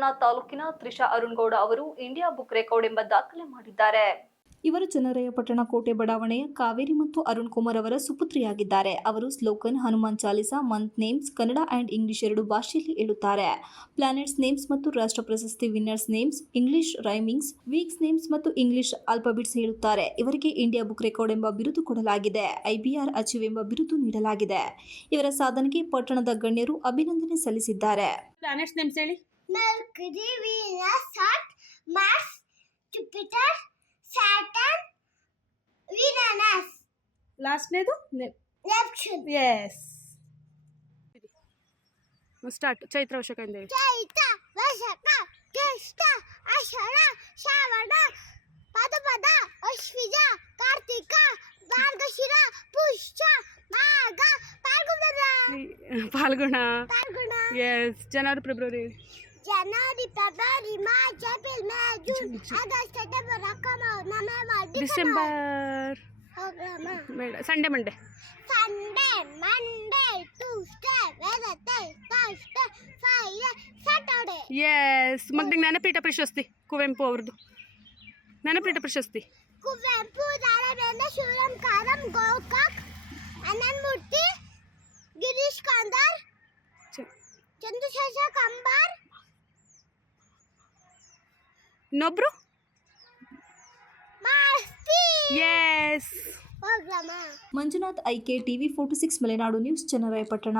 ಚನ್ನರಾಯಪಟ್ಟಣ ತಾಲೂಕಿನ ತ್ರಿಷಾ ಅರುಣ್ಗೌಡ ಅವರು India book record ಎಂಬ ದಾಖಲೆ ಮಾಡಿದ್ದಾರೆ. ಇವರು ಚನ್ನರಾಯಪಟ್ಟಣ ಕೋಟೆ ಬಡಾವಣೆಯ ಕಾವೇರಿ ಮತ್ತು ಅರುಣ್ ಕುಮಾರ್ ಅವರ ಸುಪುತ್ರಿಯಾಗಿದ್ದಾರೆ. ಅವರು slogan, Hanuman Chalisa, month names Kannada and English ಎರಡು ಭಾಷೆಯಲ್ಲಿ ಹೇಳುತ್ತಾರೆ. ಪ್ಲಾನೆಟ್ಸ್ ನೇಮ್ಸ್ ಮತ್ತು ರಾಷ್ಟ್ರ ಪ್ರಶಸ್ತಿ winners names, English rhymings, weeks names ಮತ್ತು ಇಂಗ್ಲಿಷ್ ಆಲ್ಫಾಬೆಟ್ಸ್ ಹೇಳುತ್ತಾರೆ. ಇವರಿಗೆ ಇಂಡಿಯಾ ಬುಕ್ ರೆಕಾರ್ಡ್ ಎಂಬ ಬಿರುದು ಕೊಡಲಾಗಿದೆ. IBR ಅಚೀವ್ ಎಂಬ ಬಿರುದು ನೀಡಲಾಗಿದೆ. ಇವರ ಸಾಧನೆಗೆ ಪಟ್ಟಣದ ಗಣ್ಯರು ಅಭಿನಂದನೆ ಸಲ್ಲಿಸಿದ್ದಾರೆ. ಪ್ಲಾನೆಟ್ಸ್ ನೇಮ್ಸ್ ಹೇಳಿ. Mercury, Venus, Earth, Mars, Jupiter, Saturn, Uranus. ಲಾಸ್ಟ್ನೇದು Neptune. ಎಸ್. ಸ್ಟಾರ್ಟ್. ಚೈತ್ರ ವಶಕದಿಂದ ಹೇಳಿ. ಚೈತ್ರ, ವೈಶಾಖ, ಜ್ಯೇಷ್ಠ, ಆಷಾಢ, ಶ್ರಾವಣ, ಭಾದ್ರಪದ, ಅಶ್ವಿನ, ಕಾರ್ತಿಕ, ಮಾರ್ಗಶಿರ, ಪುಷ್ಯ, ಮಾಘ, ಫಾಲ್ಗುಣ. ಫಾಲ್ಗುಣ. ಎಸ್. ಜನವರಿ ಫೆಬ್ರವರಿ. January, February, March, April, May, June, August, September, October, November, December. ಬೇಡ. Sunday Monday. Sunday, Monday, Tuesday, Wednesday, Thursday, Friday, Saturday. Yes. ಮಗನಿಗೆ ಜ್ಞಾನಪೀಠ ಪ್ರಶಸ್ತಿ ಕುವೆಂಪು ಅವ್ರದ್ದು. ಜ್ಞಾನಪೀಠ ಪ್ರಶಸ್ತಿ. ಕುವೆಂಪು, ದಾರಾಬೇಂದ್ರ, ಶಿವರಾಮ್ ಕಾರಂತ್, ಗೋಕಾಕ್, ಅನಂತಮೂರ್ತಿ, ಗಿರೀಶ್ ಕಾರ್ನಾಡ್, ಚಂದ್ರಶೇಖರ್ ಕಂಬಾರ್. ಇನ್ನೊಬ್ರು. ಮಾಸ್ತಿ. ಎಸ್. ಹೋಗ್ಲಮ್ಮ. Manjunath, IK, TV 46 Malenadu news, Channarayapatna.